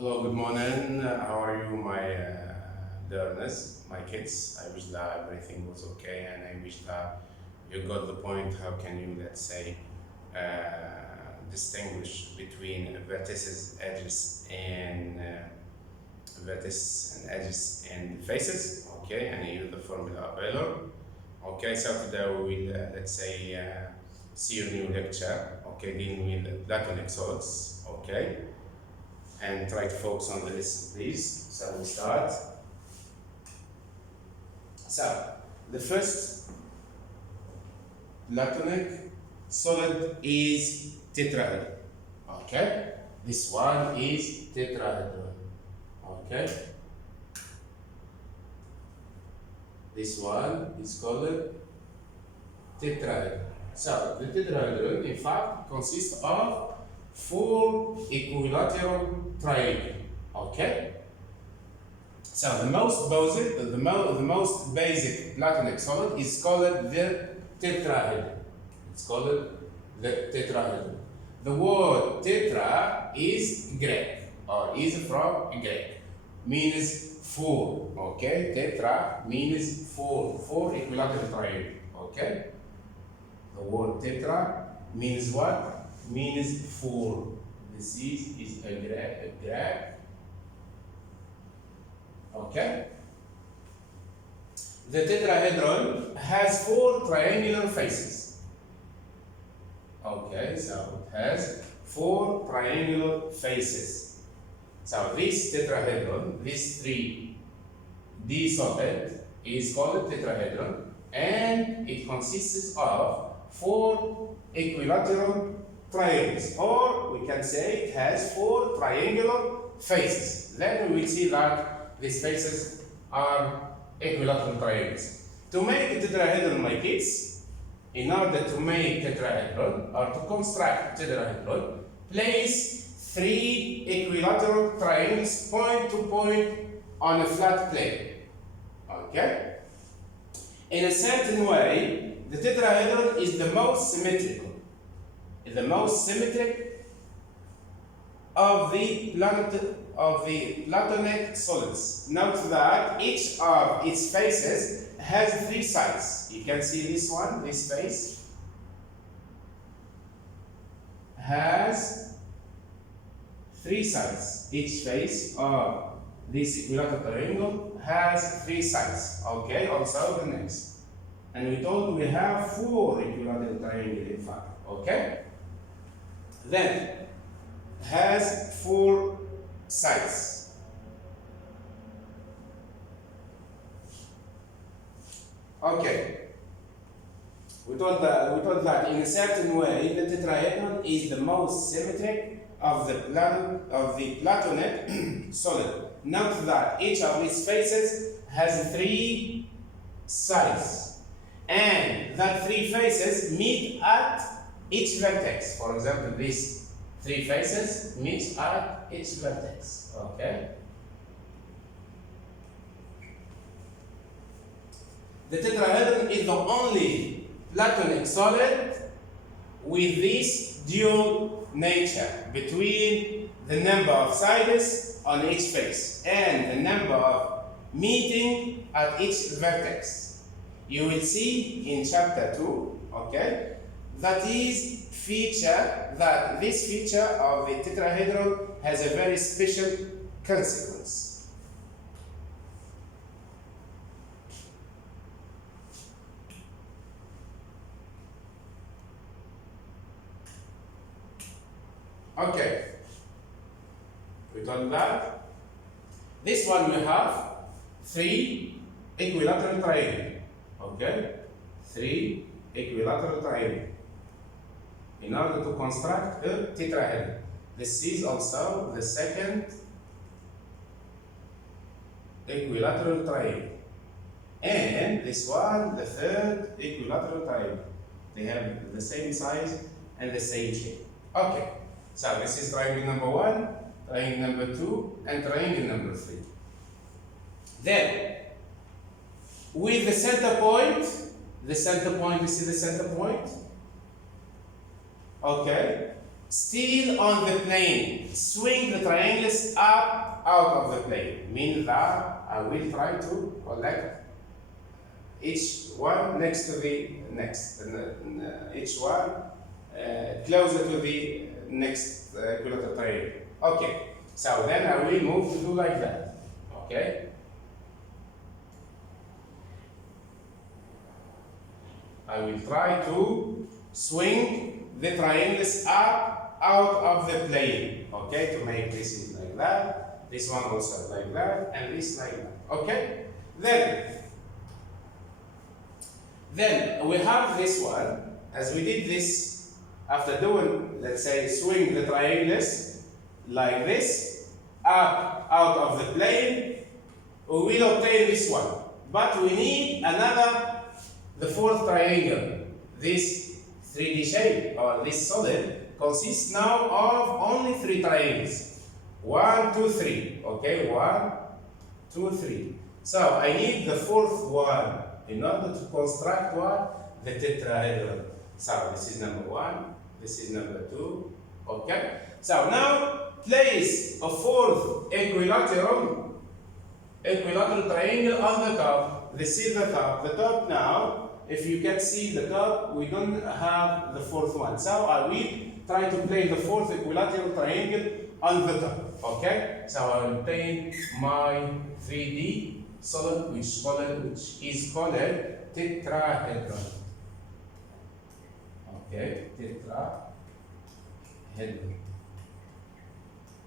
Hello, good morning. How are you, my learners, my kids? I wish that everything was okay, and I wish that you got the point. How can you, let's say, distinguish between vertices, edges, and vertices and edges and faces? Okay, and I use the formula of Euler. Okay, so today we will, let's say, see a new lecture. Okay, dealing with Platonic solids. Okay, and try to focus on the lesson, please. So we start. So the first Platonic solid is tetrahedron. Okay, this one is tetrahedron. Okay, this one is called tetrahedron. So the tetrahedron, in fact, consists of four equilateral triangles. Okay. So the most basic Platonic solid is called the tetrahedron. It's called the tetrahedron. The word tetra is Greek, or is from Greek, means four. Okay, tetra means four. Four equilateral triangle. Okay. The word tetra means what? Means four. This is a graph. Okay. The tetrahedron has four triangular faces. Okay, so it has four triangular faces. So this tetrahedron, this 3D solid, is called tetrahedron, and it consists of four equilateral triangles, or we can say it has four triangular faces. Then we will see that these faces are equilateral triangles. To make a tetrahedron, my kids, in order to make tetrahedron or to construct tetrahedron, place three equilateral triangles point to point on a flat plane. Okay? In a certain way, the tetrahedron is the most symmetrical. The most symmetric of the Platonic solids. Note that each of its faces has three sides. You can see this one, this face has three sides. Each face of this equilateral triangle has three sides. Okay, also the next. And we told we have four equilateral triangles in fact. Okay? Then has four sides. Okay. We thought that in a certain way the tetrahedron is the most symmetric of the Platonic solid. Note that each of its faces has three sides, and that three faces meet at each vertex. For example, these three faces meet at each vertex. Okay. The tetrahedron is the only Platonic solid with this dual nature between the number of sides on each face and the number of meeting at each vertex. You will see in chapter 2, okay, that this feature of the tetrahedron has a very special consequence. Okay, we told that this one we have three equilateral triangles. Okay, three equilateral triangles in order to construct a tetrahedron. This is also the second equilateral triangle, and this one the third equilateral triangle. They have the same size and the same shape. Okay. So this is triangle number 1, triangle number 2, and triangle number 3. Then, with the center point, you see the center point? Okay. still on the plane. Swing the triangles up out of the plane. Means that I will try to collect each one next to the next. Each one closer to the next equilateral triangle. Okay. So then I will move to do like that. Okay. I will try to swing the triangles up out of the plane. Okay, to make this like that, this one also like that, and this like that. Okay? Then we have this one, as we did this after doing, let's say, swing the triangles like this, up out of the plane, we will obtain this one. But we need another, the fourth triangle. This 3D shape, or this solid, consists now of only 3 triangles. 1, 2, 3. Okay, 1, 2, 3. So I need the fourth one in order to construct what? The tetrahedron. So this is number 1, this is number 2. Okay? So now place a fourth equilateral triangle on the top. This is the top. The top now, if you can see the top, we don't have the fourth one. So I will try to place the fourth equilateral triangle on the top. Okay? So I will obtain my 3D solid, which is called tetrahedron. Okay? Tetrahedron.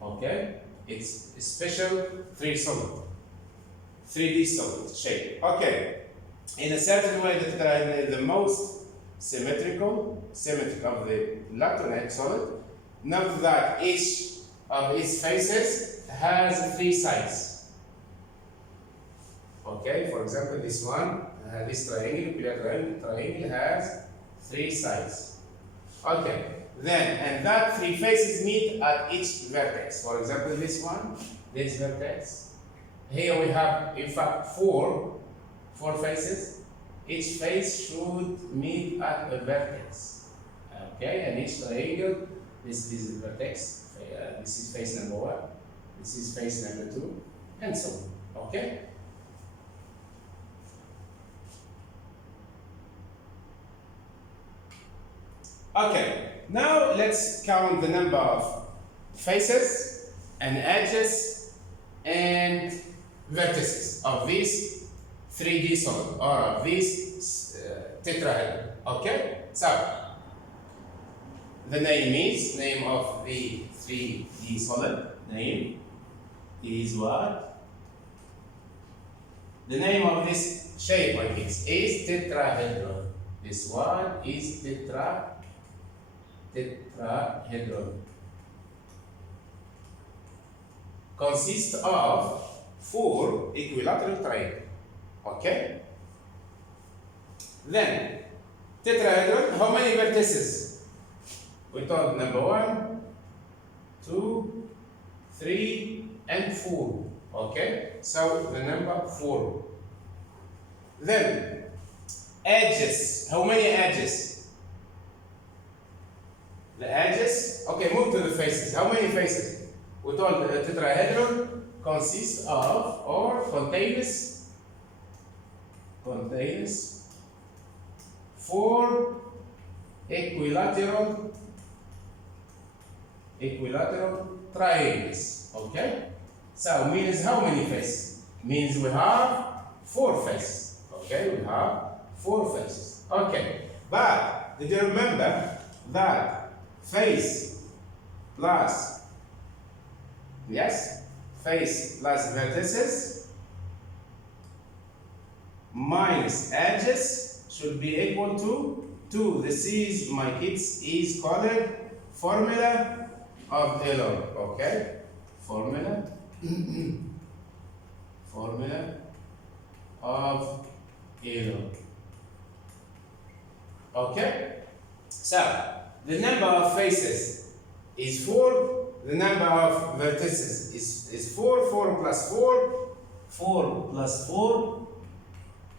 Okay? It's a special 3D solid shape. Okay. In a certain way, the tetrahedron is the most symmetric of the Platonic solid. Note that each of its faces has 3 sides. Okay, for example, this one, this triangle has 3 sides. Okay, then, and that 3 faces meet at each vertex. For example, this one, this vertex. Here we have, in fact, 4 faces. Each face should meet at a vertex. Okay, and each triangle, this is the vertex. This is face number 1. This is face number 2, and so on. Okay. Okay. Now let's count the number of faces and edges and vertices of this 3D solid, or of this tetrahedron. Okay? So, the name of the 3D solid, name is what? The name of this shape, like this, is tetrahedron. This one is tetrahedron. Consists of 4 equilateral triangles. Okay? Then, tetrahedron, how many vertices? We thought number 1, 2, 3, and 4. Okay? So, the number 4. Then, edges. How many edges? The edges? Okay, move to the faces. How many faces? We thought the tetrahedron consists of, or contains 4 equilateral triangles. Okay? So means how many faces? Means we have 4 faces. Okay, we have 4 faces. Okay, but did you remember that face plus, yes, face plus vertices minus edges should be equal to 2. This is, my kids, is called formula of Taylor. Okay? Formula of Taylor. Okay? So, the number of faces is 4. The number of vertices is 4. 4 plus 4. 4 plus 4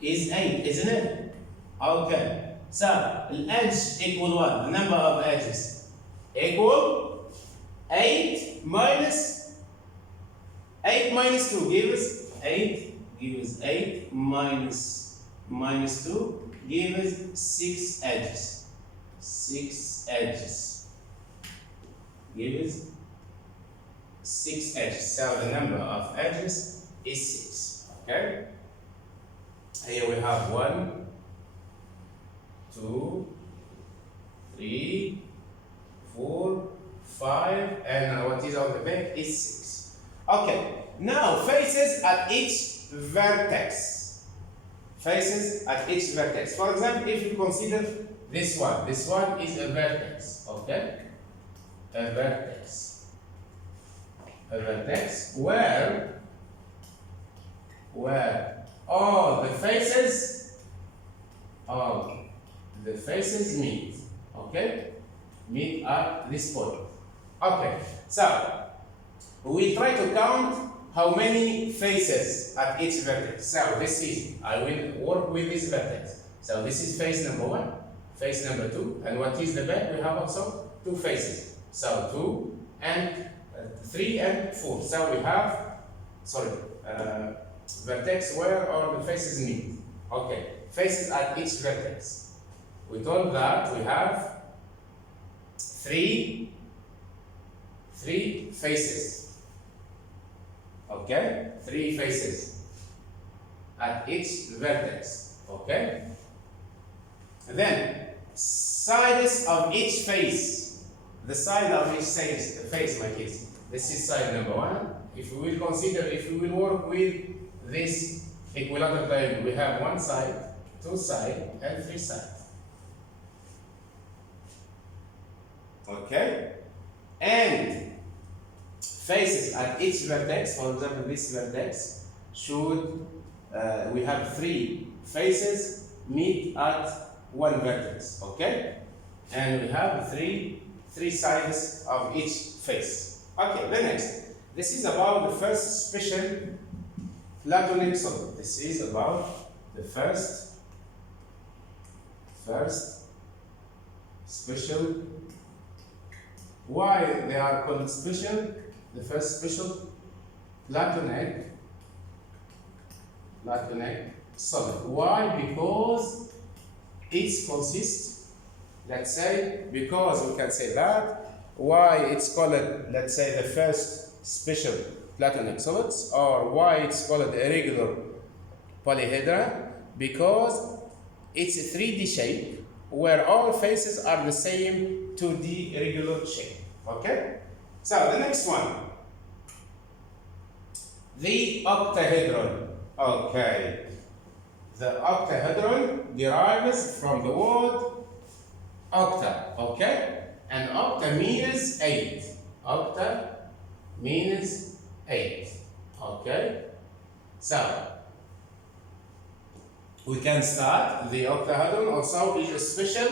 is 8, isn't it? Okay. So, the edge equal what? The number of edges. 8 equal 8 minus 2 gives 8 minus 2 gives 6 edges. 6 edges gives 6 edges. So the number of edges is 6. Okay. Here we have 1, 2, 3, 4, 5, and what is on the back is 6. Okay. Now faces at each vertex. Faces at each vertex. For example, if you consider this one is a vertex. Okay. A vertex where all the faces meet. Okay, meet at this point. Okay, so we try to count how many faces at each vertex. So this is, I will work with this vertex. So this is face number 1, face number 2, and what is the back? We have also 2 faces. So 2 and 3 and 4. So we have, vertex where all the faces meet. Okay, faces at each vertex. We told that we have 3 faces. Okay, 3 faces at each vertex. Okay. Then sides of each face. The side of each face, my kids. This is side number 1. If we will work with this equilateral triangle, we have 1 side, 2 sides, and 3 sides. Okay? And faces at each vertex, for example, this vertex should, we have 3 faces meet at 1 vertex. Okay? And we have three sides of each face. Okay, the next. This is about the first special Platonic solid. This is about the first special. Why they are called special? The first special Platonic solid. Why? Because it consists, let's say, because we can say that. Why it's called, let's say, the first special Platonic solids, or why it's called a regular polyhedra? Because it's a 3D shape where all faces are the same 2D regular shape. Okay? So the next one, the octahedron. Okay. The octahedron derives from the word octa. Okay? And octa means 8. Octa means 8. Okay? So we can start. The octahedron also is a special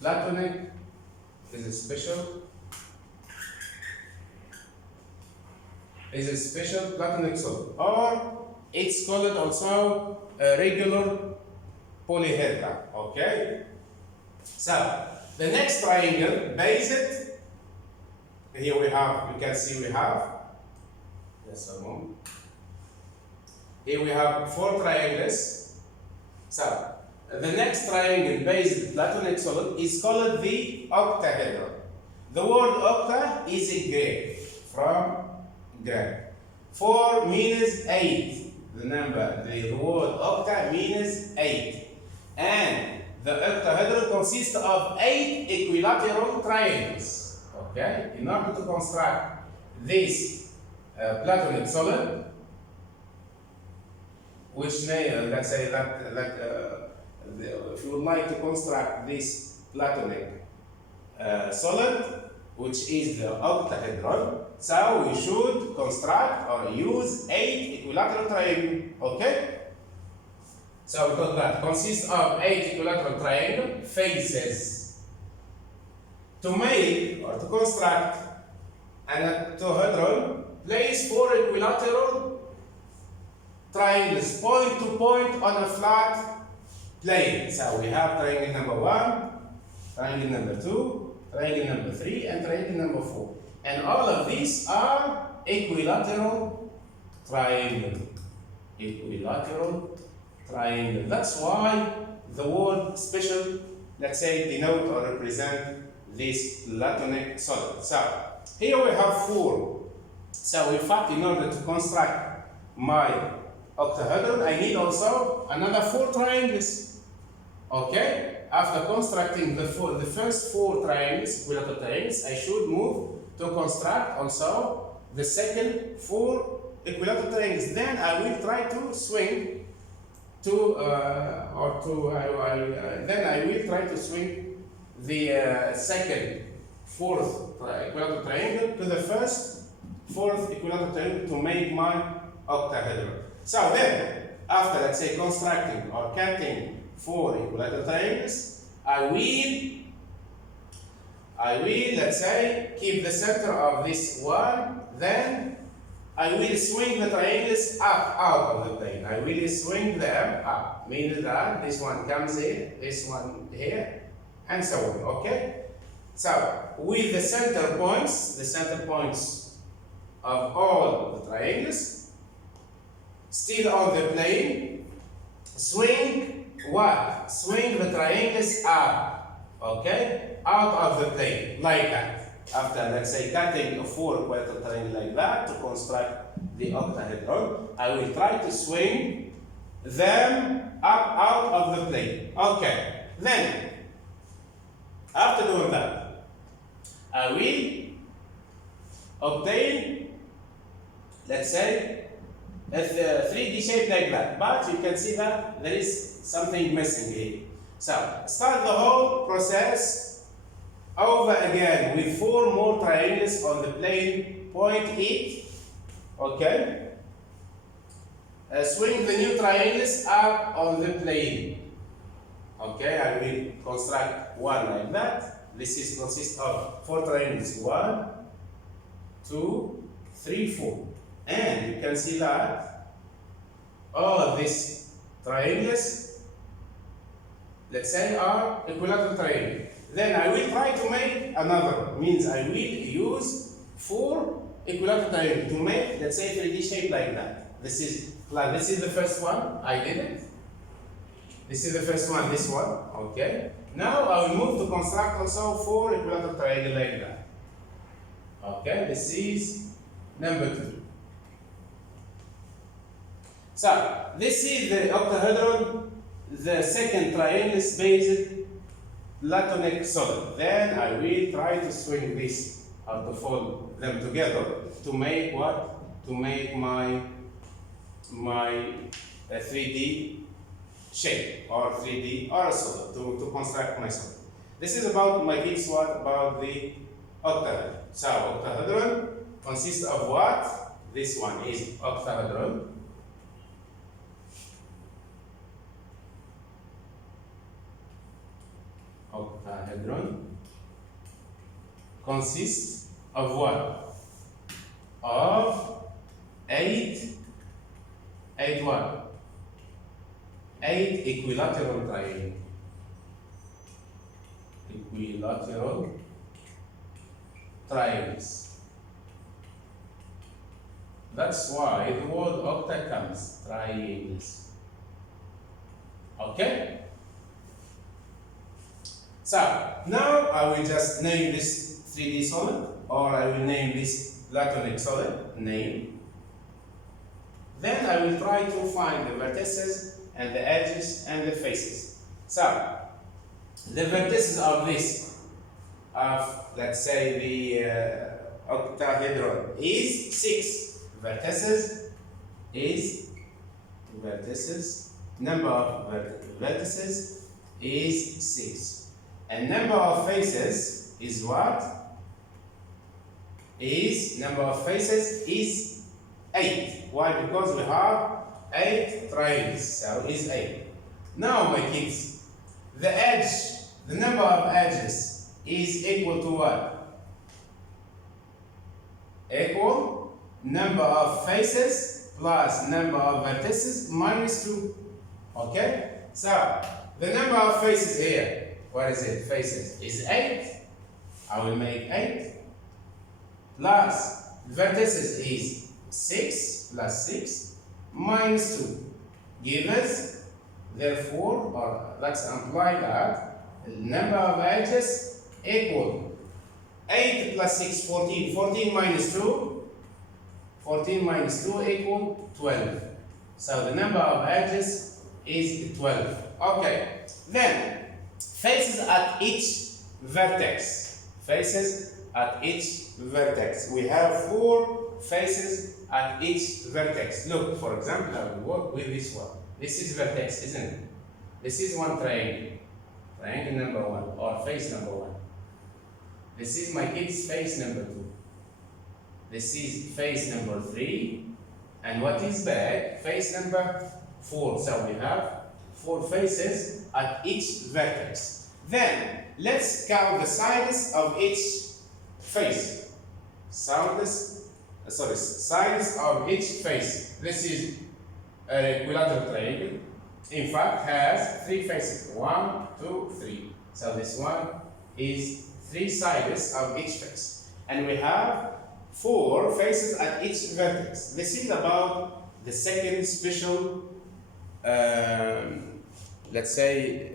Platonic is a special Platonic solid, or it's called also a regular polyhedra. Okay? So the next triangle based, here we have, you can see we have, just a moment. Here we have 4 triangles. So the next triangle based Platonic solid is called the octahedron. The word octa is a Greek, from Greek. 4 means 8. The word octa means 8. And the octahedron consists of 8 equilateral triangles. Okay? In order to construct this Platonic solid, which may, let's say that, if you would like to construct this Platonic solid, which is the octahedron, so we should construct or use 8 equilateral triangles. Okay? So we got that consists of 8 equilateral triangle faces. To make or to construct an octahedron, place 4 equilateral triangles point to point on a flat plane. So we have triangle number 1, triangle number 2, triangle number 3, and triangle number 4. And all of these are equilateral triangle. Equilateral triangle. That's why the word special, let's say, denote or represent this Platonic solid. So here we have 4. So in fact, in order to construct my octahedron, I need also another 4 triangles. Okay? After constructing the first 4 triangles, equilateral triangles, I should move to construct also the second 4 equilateral triangles. Then I will try to swing to then I will try to swing the second 4th equilateral triangle to the first 4th equilateral triangle to make my octahedron. So then, after, let's say, constructing or cutting 4 equilateral triangles, I will, let's say, keep the center of this one. Then I will swing the triangles up out of the plane. I will swing them up, meaning that this one comes here, this one here, and so on. Okay? So with the center points of all the triangles still on the plane, swing what? Swing the triangles up, okay? Out of the plane, like that. After, let's say, cutting a 4 equilateral triangle like that to construct the octahedron, I will try to swing them up out of the plane. Okay. Then, after doing that, I will obtain, let's say, a 3D shape like that. But you can see that there is something missing here. So, start the whole process over again with 4 more triangles on the plane, point each. Okay? Swing the new triangles up on the plane. Okay, I will construct one like that. This consists of 4 triangles. 1, 2, 3, 4. And you can see that all of these triangles, let's say, are equilateral triangles. Then I will try to make another, means I will use 4 equilateral triangles to make, let's say, 3D shape like that. This is the first one, I did it. This is the first one, this one, okay. Now I will move to construct also 4 equilateral triangles like that. Okay, this is number 2. So, this is the octahedron, the second triangle-based Platonic solid. Then I will try to swing this or to fold them together to make what? To make my 3D shape or 3D or a solid to construct my solid. This is about my kids. What about the octahedron? So octahedron consists of what? This one is octahedron. Octahedron consists of what? Of 8 what? 8 equilateral triangles. Equilateral triangles. That's why the word octa comes, triangles. Okay? So, now I will just name this 3D solid, or I will name this Platonic solid name. Then I will try to find the vertices and the edges and the faces. So, the vertices of this, let's say the octahedron, is 6. Number of vertices is 6. And number of faces is what? Number of faces is 8. Why? Because we have 8 triangles, so is 8. Now, my kids, the number of edges is equal to what? Equal number of faces plus number of vertices minus 2. Okay? So, the number of faces here, what is it? Faces is 8. I will make 8. Plus vertices is 6 plus 6 minus 2. Give us, therefore, or let's imply that the number of edges equal 8 plus 6, 14. 14 minus 2. 14 minus 2 equal 12. So the number of edges is 12. Okay. Then, faces at each vertex. Faces at each vertex. We have 4 faces at each vertex. Look, for example, I will work with this one. This is vertex, isn't it? This is one triangle. Triangle number 1 or face number 1. This is my kid's face number 2. This is face number 3. And what is back? Face number 4. So we have 4 faces at each vertex. Then let's count the sides of each face. Sides of each face. This is an equilateral triangle. In fact, has 3 faces. 1, 2, 3. So this one is 3 sides of each face. And we have 4 faces at each vertex. This is about the second special, let's say,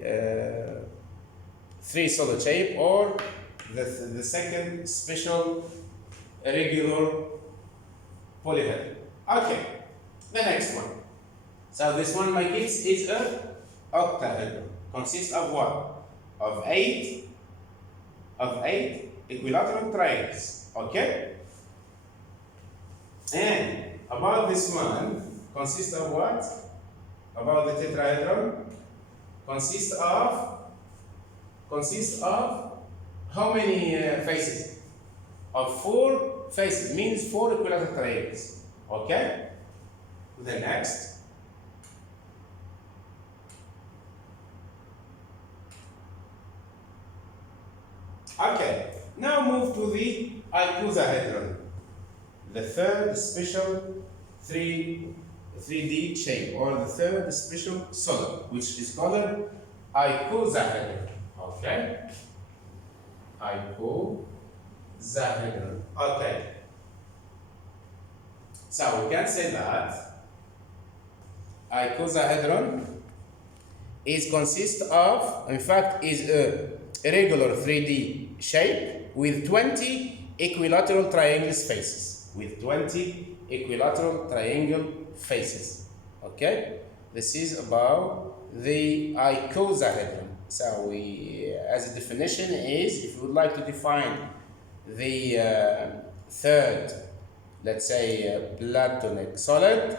3 solid shape, or the second special regular polyhedron. Okay, the next one. So this one, my kids, is a octahedron. Consists of what? Of 8 equilateral triangles. Okay? And about this one, consists of what? About the tetrahedron? Consists of how many faces? Of 4 faces, means 4 equilateral triangles. Okay? The next. Okay, now move to the icosahedron, the third special 3D shape, or the third special solid, which is called icosahedron. Okay? Icosahedron. Okay. So we can say that icosahedron consists of, in fact, is a regular 3D shape with 20 equilateral triangle faces. With 20 equilateral triangle faces. Okay? This is about the icosahedron. So we, as a definition is, if you would like to define the third, let's say, Platonic solid,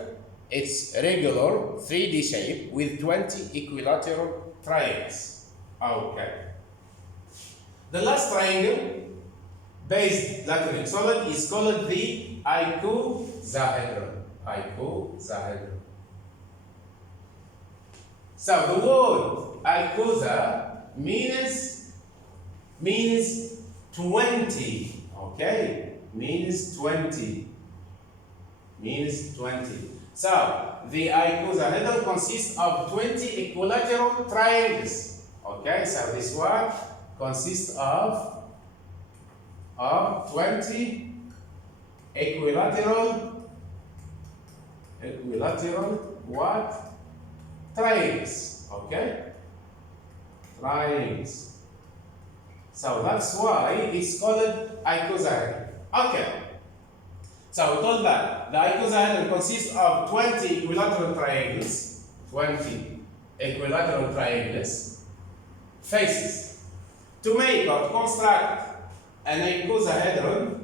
it's a regular 3D shape with 20 equilateral triangles. Okay. The last triangle based Platonic solid is called the icosahedron. Icosahedron. So the word icosa means 20. Okay? Means 20. So the icosahedron consists of 20 equilateral triangles. Okay? So this one consists of 20 equilateral what? Triangles. Okay? Triangles. So that's why it's called icosahedron. Okay. So we told that the icosahedron consists of 20 equilateral triangles. 20 equilateral triangles. Faces. To make or construct an icosahedron,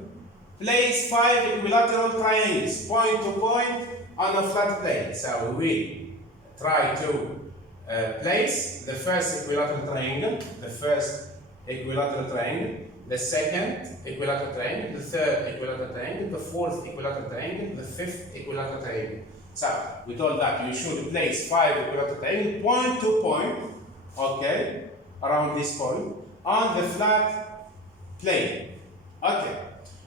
place 5 equilateral triangles, point to point, on a flat plane. So we will try to place the first equilateral triangle, the second equilateral triangle, the third equilateral triangle, the fourth equilateral triangle, the fifth equilateral triangle. So we told that you should place 5 equilateral triangles, point to point, okay, around this point, on the flat plane. Okay.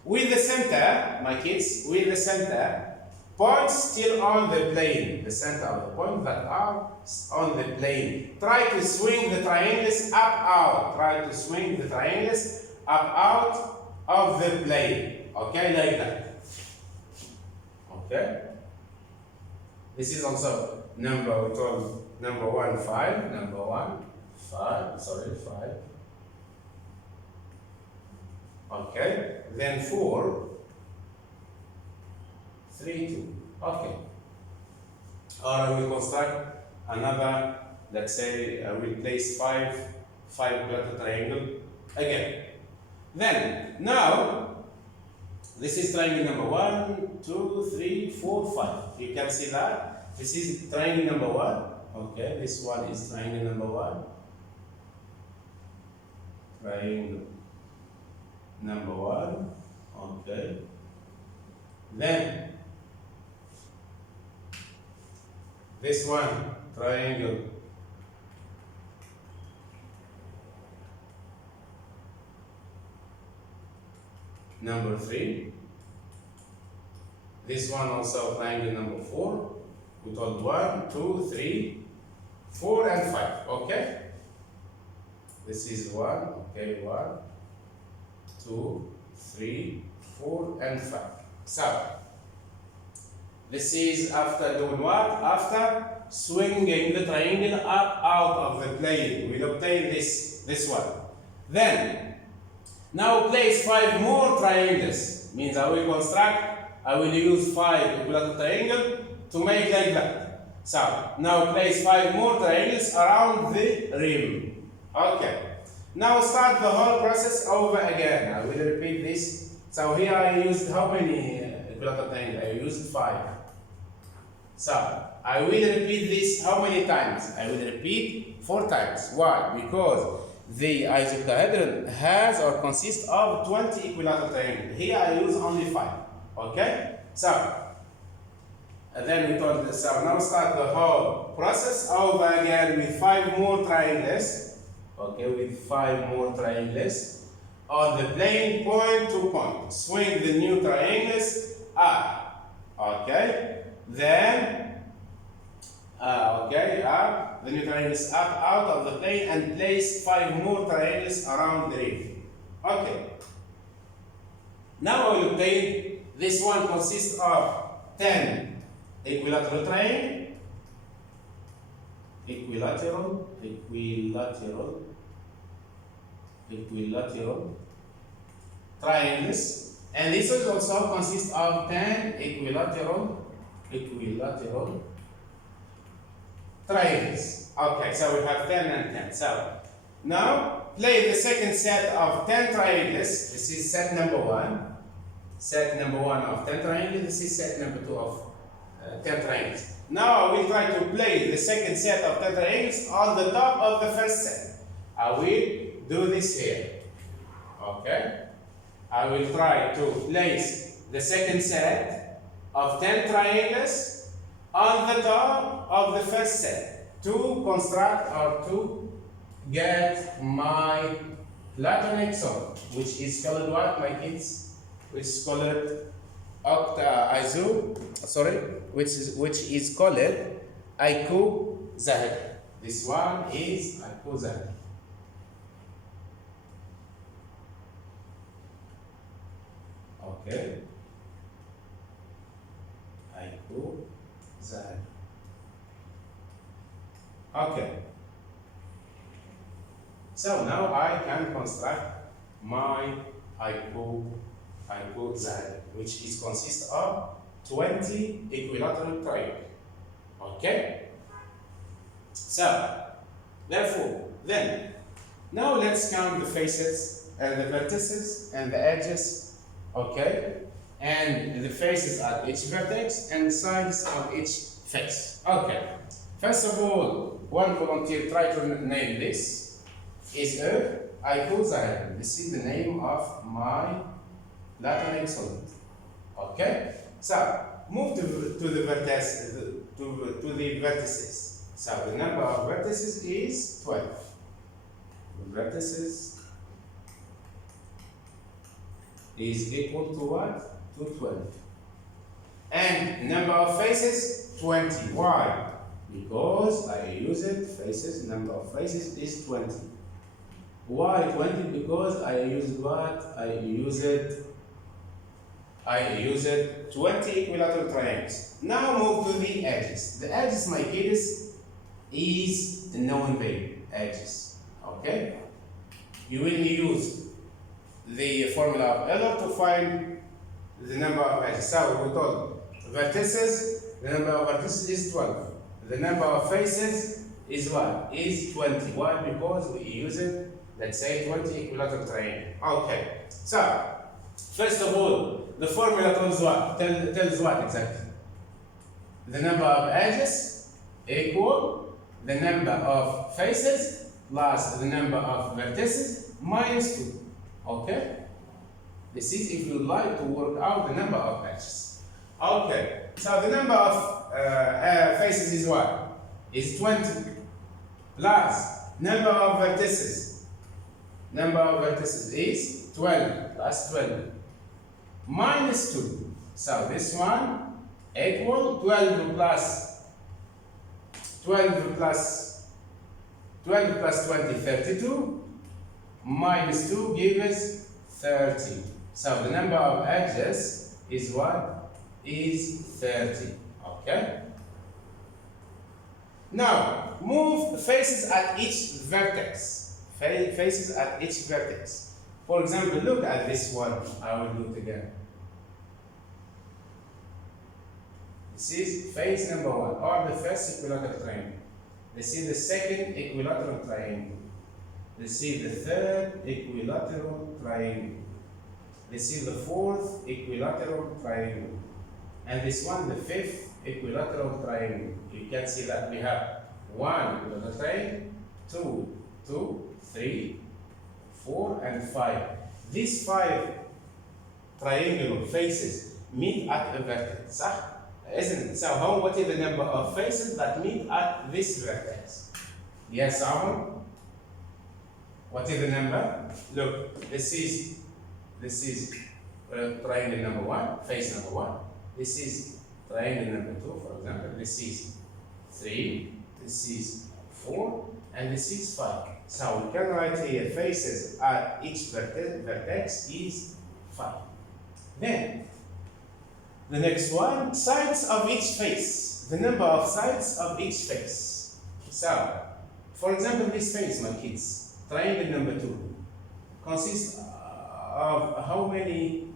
With the center, my kids, with the center Points still on the plane, the center of the point that are on the plane. Try to swing the triangles up out. Try to swing the triangles up out of the plane. Okay, like that. Okay. This is also number 1, 5. Number 1, 5. Sorry, 5. Okay. Then 4. 3, 2. Okay. Or I will construct another, let's say, I will place 5 equilateral triangle again. Then, now, this is triangle number 1, 2, 3, 4, 5. You can see that. This is triangle number 1. Okay, this one is triangle number 1. Triangle number 1. Okay. Then, this one, triangle number 3. This one also triangle number 4. We told 1, 2, 3, 4, and 5. Okay? This is 1. Okay, 1, 2, 3, 4, and 5. So, this is after doing what? After swinging the triangle up out of the plane. We'll obtain this one. Then, now place 5 more triangles. Means I will use 5 equilateral triangles to make like that. So, now place 5 more triangles around the rim. Okay. Now start the whole process over again. I will repeat this. So here I used how many equilateral triangles? I used 5. So, I will repeat this how many times? I will repeat 4 times. Why? Because the icosahedron has or consists of 20 equilateral triangles. Here I use only 5. Okay? So, and then we told this. So now start the whole process over again with 5 more triangles. Okay, with 5 more triangles on the plane, point to point. Swing the new triangles up. Okay? Then, the new triangles up out of the plane and place 5 more triangles around the rim. Okay. Now I will obtain this one consists of 10 equilateral triangles. Equilateral triangles, and this will also consist of 10 equilateral triangles. Okay, so we have 10 and 10. So now play the second set of 10 triangles. This is set number 1. Set number 1 of 10 triangles. This is set number 2 of 10 triangles. Now I will try to play the second set of 10 triangles on the top of the first set. I will do this here. Okay? I will try to place the second set of 10 triangles on the top of the first set to construct or to get my Platonic solid, which is colored what, my kids? Which is colored which is called icosahedron. This one is icosahedron. Okay. Icosahedron. Okay. So now I can construct my icosahedron, which is consists of 20 equilateral triangles. Okay? So, therefore, then, now let's count the faces and the vertices and the edges, okay? And the faces at each vertex and the sides of each face. Okay. First of all, one volunteer try to name this. Is icosahedron. This is the name of my Platonic solid. Okay? So, move to the vertices, to the vertices. So, the number of vertices is 12. The vertices is equal to what? To 12. And number of faces, 20. Why? Because I use it, faces, number of faces is 20. Why 20? Because I use what? I use it 20 equilateral triangles. Now move to the edges. The edges, my kids, is the known value, edges. Okay? You will use the formula of Euler to find the number of edges. So we told vertices, the number of vertices is 12. The number of faces is what? Is 20. Why? Because we use it, let's say, 20 equilateral triangle. Okay. So, first of all, the formula tells what? Tells what exactly? The number of edges equal the number of faces plus the number of vertices minus 2. Okay? This is if you like to work out the number of edges. Okay, so the number of faces is what? Is 20 plus number of vertices. Number of vertices is 12 plus 12 minus 2. So this one equal 12 plus 20, 32 minus 2 gives 30. So the number of edges is what? Is 30. Okay? Now, move faces at each vertex. Faces at each vertex. For example, look at this one. I will do it again. This is face number 1, or the first equilateral triangle. This is the second equilateral triangle. This is the third equilateral triangle. This is the fourth equilateral triangle. And this one, the fifth equilateral triangle. You can see that we have 1 equilateral triangle, 2, 3, 4, and 5. These 5 triangular faces meet at a vertex. Isn't it? So what is the number of faces that meet at this vertex? Yes, Amr? What is the number? Look, this is triangle number 1, face number 1. This is triangle number 2, for example. This is 3, this is 4, and this is 5. So we can write here faces at each vertex is 5. Then, the next one, sides of each face. The number of sides of each face. So, for example, this face, my kids, triangle number 2, consists of how many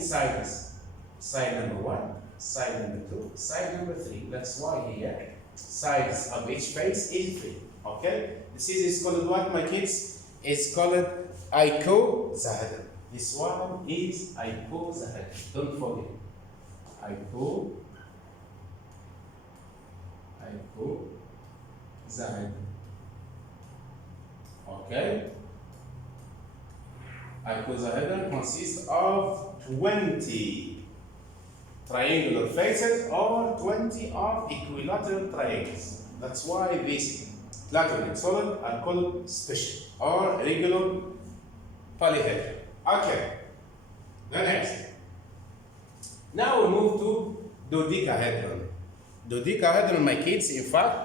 sides? Side number 1, side number 2, side number 3. That's why here sides of each face is 3. Okay? This is called what, my kids? It's called icosahedron. This one is icosahedron. Don't forget. Icosahedron. Okay? Icosahedron consists of 20 triangular faces or 20 of equilateral triangles. That's why these Platonic solids are called special or regular polyhedron. Okay, the next. Now we move to dodecahedron. Dodecahedron, my kids, in fact,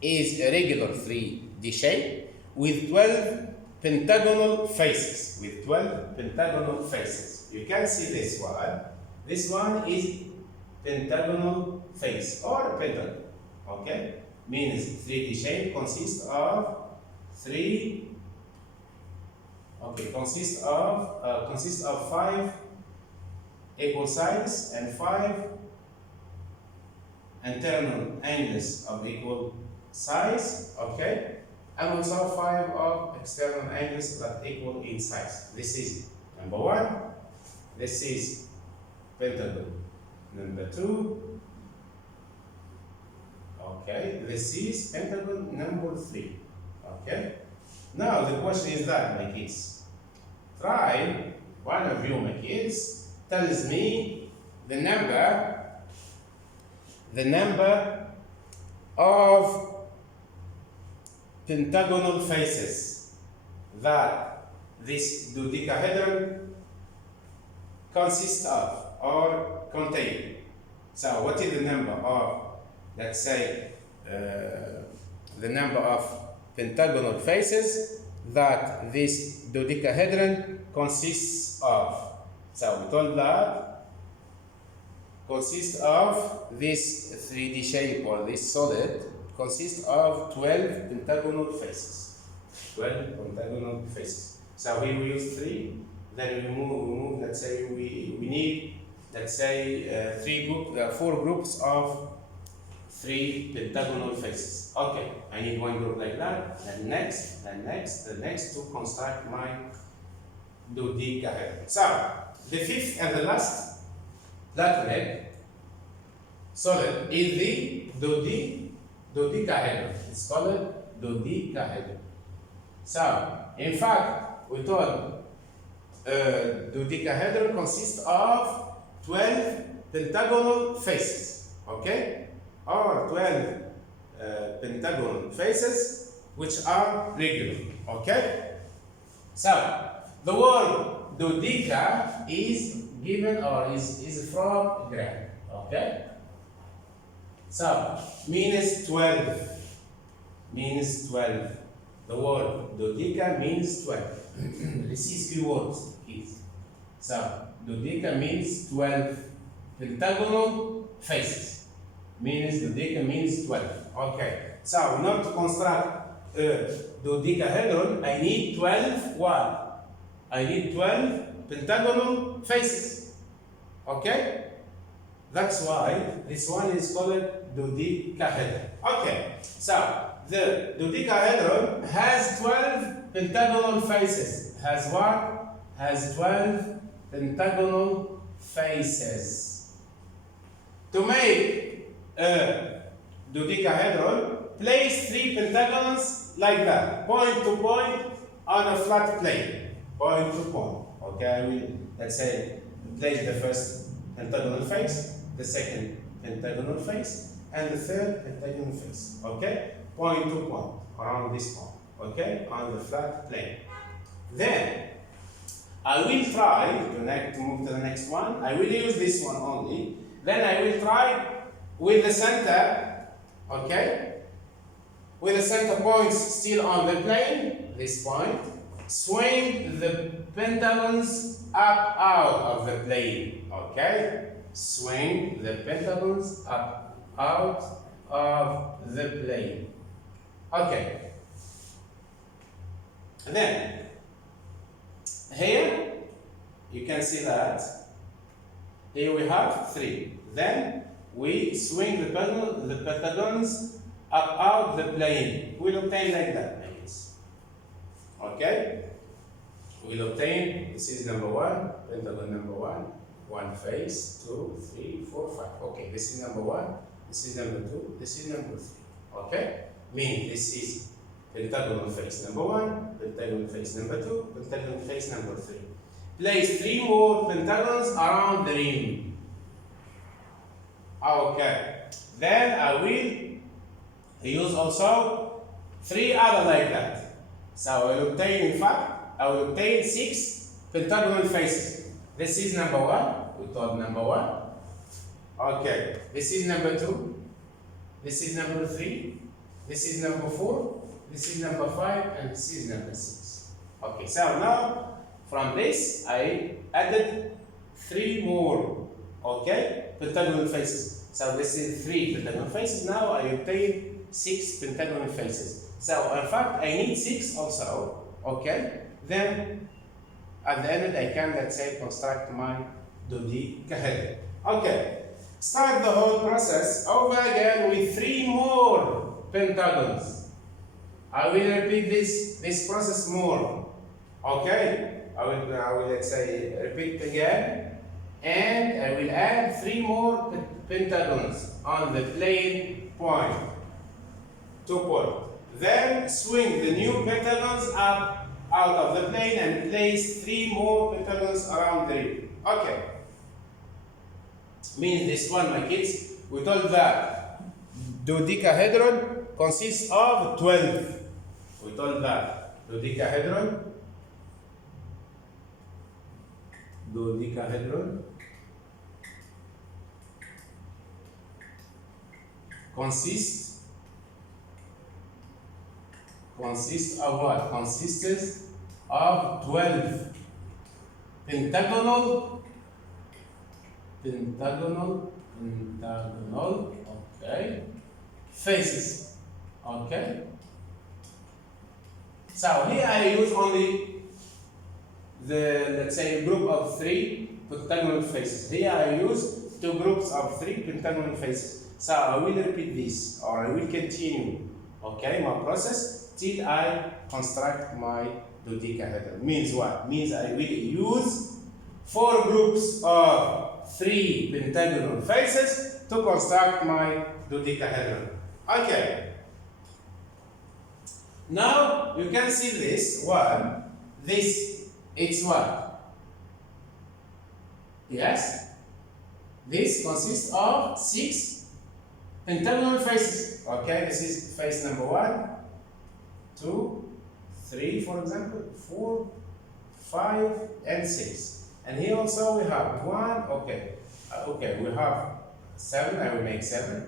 is a regular 3D shape with 12 pentagonal faces. You can see this one. This one is pentagonal face or pentagon. Okay, means 3D shape consists of 5 equal sides and 5 internal angles of equal size. Okay, and also 5 of external angles that equal in size. This is number 1. This is pentagon number 2. Okay, this is pentagon number 3. Okay, now the question is that, my kids, try, one of you, my kids, tells me the number of pentagonal faces that this dodecahedron consists of or contain. So what is the number of, let's say, the number of pentagonal faces that this dodecahedron consists of? So we told that consists of this 3D shape, or this solid consists of 12 pentagonal faces. 12 pentagonal faces. So here we use 3, then we move, let's say we need, let's say, 4 groups of 3 pentagonal faces. Okay, I need 1 group like that, then next, the next to construct my dodecahedron. So the 5th and the last Platonic solid is the dodecahedron. It's called dodecahedron. So, in fact, we told dodecahedron consists of 12 pentagonal faces, okay? Or 12 pentagonal faces which are regular, okay? So, the word dodeca is given, or is from Greek, okay? So, means 12. Means 12. The word dodeca means 12. This is key words. So, dodeca means 12 pentagonal faces. Means dodeca means 12. Okay. So, now to construct a dodecahedron, I need 12 what? I need 12 pentagonal faces. Okay? That's why this one is called dodecahedron. Okay. So, the dodecahedron has 12 pentagonal faces. Has what? Has 12 pentagonal faces. To make a dodecahedron, place 3 pentagons like that, point to point on a flat plane. Point to point. Okay, I will, let's say, place the first pentagonal face, the second pentagonal face, and the third pentagonal face. Okay? Point to point, around this point, okay, on the flat plane. Then, I will try to move to the next one. I will use this one only. Then I will try with the center, okay, with the center points still on the plane, this point, swing the pentagons up out of the plane, okay? Swing the pentagons up out of the plane. Okay. And then, here, you can see that. Here we have 3. Then, we swing the pentagons up out the plane. We'll obtain like that, I guess. Okay? We'll obtain, this is number 1, pentagon number 1. 1 face, 2, 3, 4, 5. Okay, this is number 1, this is number 2, this is number 3. Okay? Meaning this is pentagonal face number 1, pentagonal face number 2, pentagonal face number 3. Place 3 more pentagons around the rim. Okay. Then I will use also 3 other like that. So I will obtain, in fact, I will obtain 6 pentagonal faces. This is number 1. We thought number 1. Okay. This is number 2. This is number 3. This is number 4. This is number 5, and this is number 6. Okay, so now from this I added 3 more, okay, pentagonal faces. So this is 3 pentagonal faces. Now I obtain 6 pentagonal faces. So in fact I need 6 also, okay. Then at the end I can, let's say, construct my dodecahedron. Okay, start the whole process over again with 3 more pentagons. I will repeat this process more. Okay? I will let's say repeat again, and I will add 3 more pentagons on the plane point. 2 points. Then swing the new pentagons up out of the plane and place 3 more pentagons around the rim. Okay. Means this one, my kids, we told that dodecahedron consists of 12. We told that dodecahedron consists of what? Consists of 12 pentagonal, okay, faces. Okay. So here I use only the, let's say, group of 3 pentagonal faces. Here I use 2 groups of 3 pentagonal faces. So I will repeat this, or I will continue, okay, my process till I construct my dodecahedron. Means what? Means I will use 4 groups of 3 pentagonal faces to construct my dodecahedron. Okay. Now you can see this one. This, it's what? Yes? This consists of 6 pentagonal faces. Okay, this is face number 1, 2, 3, for example, 4, 5, and 6. And here also we have 1, okay. Okay, we have 7, I will make 7,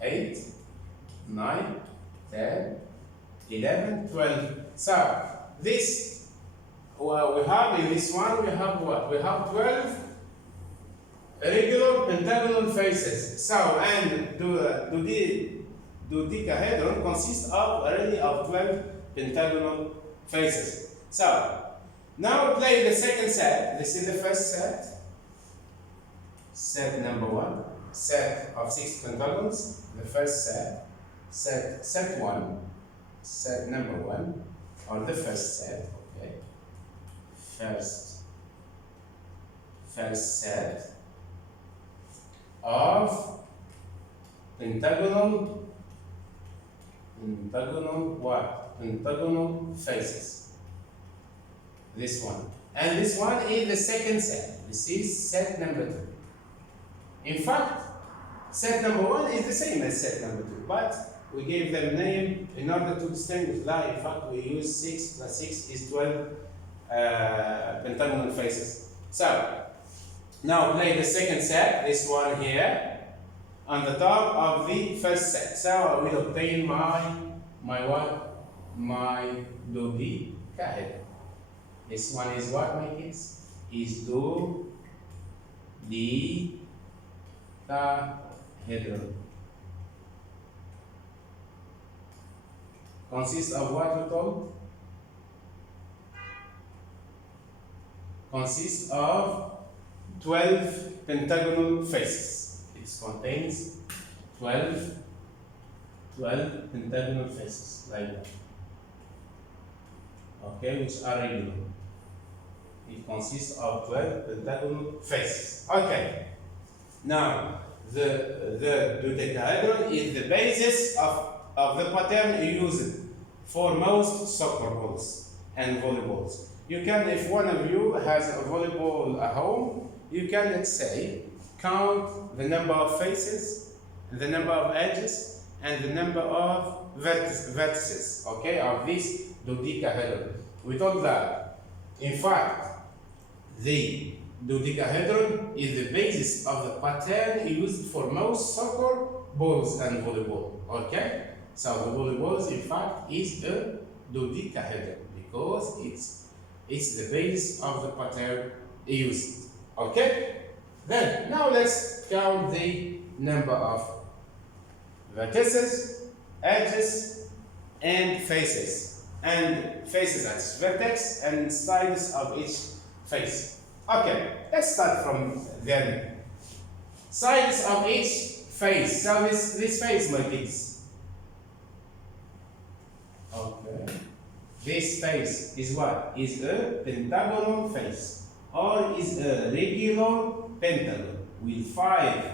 8, 9, 10, 11, 12. So, this, well, we have in this one, we have what? We have 12 regular pentagonal faces. So, and the dodecahedron consists of already of 12 pentagonal faces. So, now we play the second set. This is the first set. Set number 1. Set of 6 pentagons. The first set. Set 1. Set number 1. Or the first set. Okay. First set of pentagonal what? Pentagonal faces. This one. And this one is the second set. This is set number 2. In fact, set number 1 is the same as set number 2, but we gave them name in order to distinguish that. In fact, we use 6 plus 6 is 12 pentagonal faces. So, now play the second set, this one here, on the top of the first set. So I will obtain my what? My dodecahedron. This one is what, my kids? Is dodecahedron. Consists of what, you told? Consists of 12 pentagonal faces. It contains 12 pentagonal faces, like that. Okay, which are regular. It consists of 12 pentagonal faces. Okay. Now, the dodecahedron is the basis of the pattern used for most soccer balls and volleyballs. You can, if one of you has a volleyball at home, you can, let's say, count the number of faces, the number of edges, and the number of vertices, okay, of this dodecahedron. We told that, in fact, the dodecahedron is the basis of the pattern used for most soccer balls and volleyball, okay? So the volleyballs, in fact, is a dodecahedron because it's the basis of the pattern used, okay? Then, now let's count the number of vertices, edges, and faces. And faces as vertex and sides of each face. Okay, let's start from then. Sides of each face. So this face, my kids. Okay. This face is what? Is a pentagonal face. Or is a regular pentagon with 5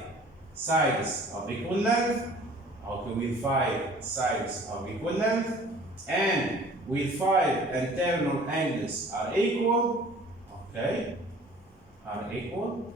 sides of equal length. Okay, with 5 sides of equal length. And with 5 internal angles are equal. Okay. Are equal.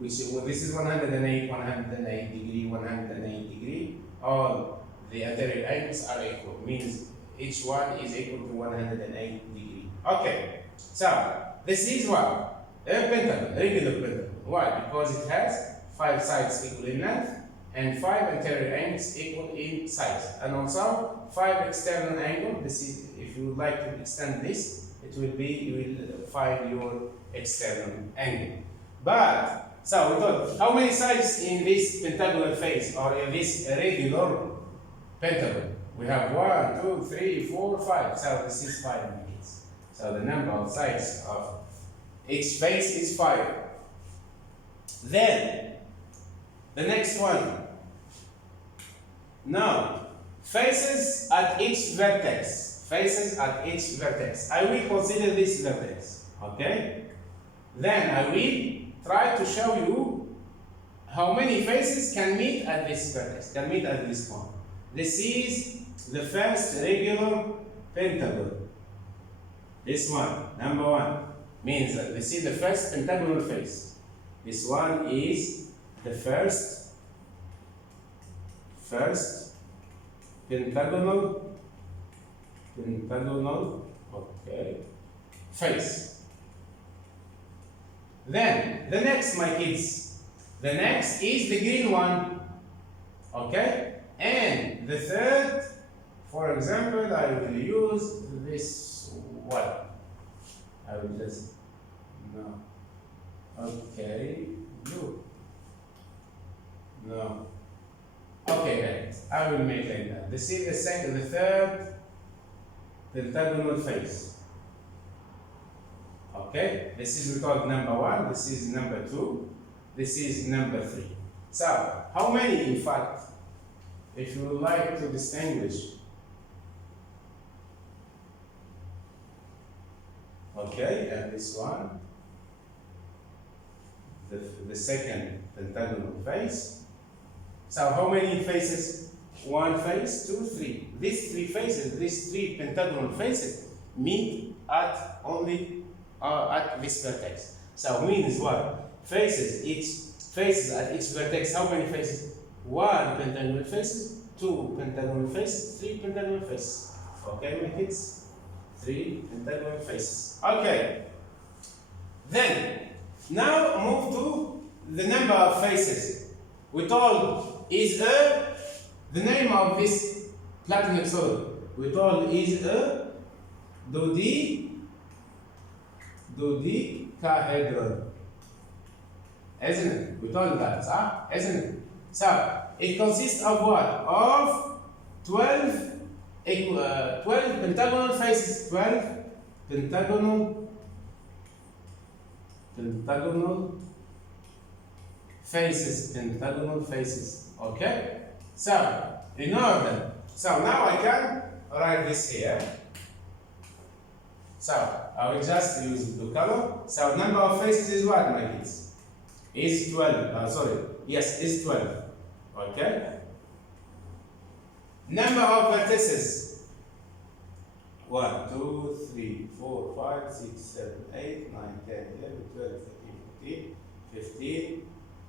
This is 108, 108 degree, 108 degree. All the anterior angles are equal. Means each one is equal to 108 degree. Okay. So this is what? A pentagon, regular pentagon. Why? Because it has 5 sides equal in length, and 5 interior angles equal in size. And also 5 external angle. This is, if you would like to extend this, it will be, you will find your external angle. But so we thought, how many sides in this pentagonal face or in this regular pentagon? We have 1, 2, 3, 4, 5. So this is 5 units. So the number of sides of each face is 5. Then the next one. Now, faces at each vertex. Faces at each vertex. I will consider this vertex. Okay? Then I will try to show you how many faces can meet at this vertex, can meet at this point. This is the first regular pentagon. This one, number 1, means that this is the first pentagonal face. This one is the first pentagonal, okay, face. Then the next, my kids, the next is the green one, okay, and the third, for example, I will use this one. I will just, no, okay, blue, no, okay, right. I will make like that. This is the second, the third pentagonal face. Okay, this is called number 1, this is number 2, this is number 3. So, how many in fact, if you would like to distinguish? Okay, and this one, the second pentagonal face. So, how many faces? 1 face, 2, 3. These 3 faces, these 3 pentagonal faces meet at only at this vertex. So means what? Faces at each vertex. How many faces? 1 pentagonal faces, 2 pentagonal faces, 3 pentagonal faces. Okay, my kids? 3 pentagonal faces. Okay. Then now move to the number of faces. We told is the name of this Platonic solid. We told is a dodecahedron. Isn't it? We told that, huh? Isn't it? So it consists of what? Of 12 pentagonal faces. 12 pentagonal faces. Okay? So in order, so now I can write this here. So I will just use blue color. So number of faces is what, my kids? Is 12. Yes, is 12. Okay. Number of vertices. 1, 2, 3, 4, 5, 6, 7, 8, 9, 10, 11, 12, 13, 14, 15.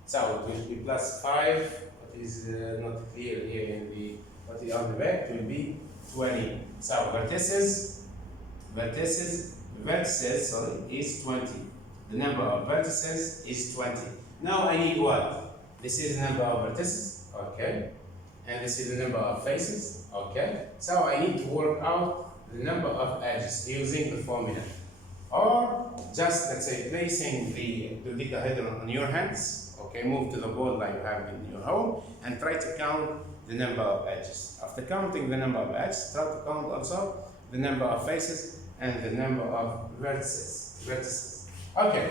So it will be plus 5. What is not clear here in the what is on the back, it will be 20. So vertices is 20. The number of vertices is 20. Now I need what? This is the number of vertices, okay, and this is the number of faces, okay. So I need to work out the number of edges using the formula, or just let's say placing the dodecahedron on your hands, okay. Move to the board like you have in your home and try to count the number of edges. After counting the number of edges, try to count also the number of faces and the number of vertices. Okay.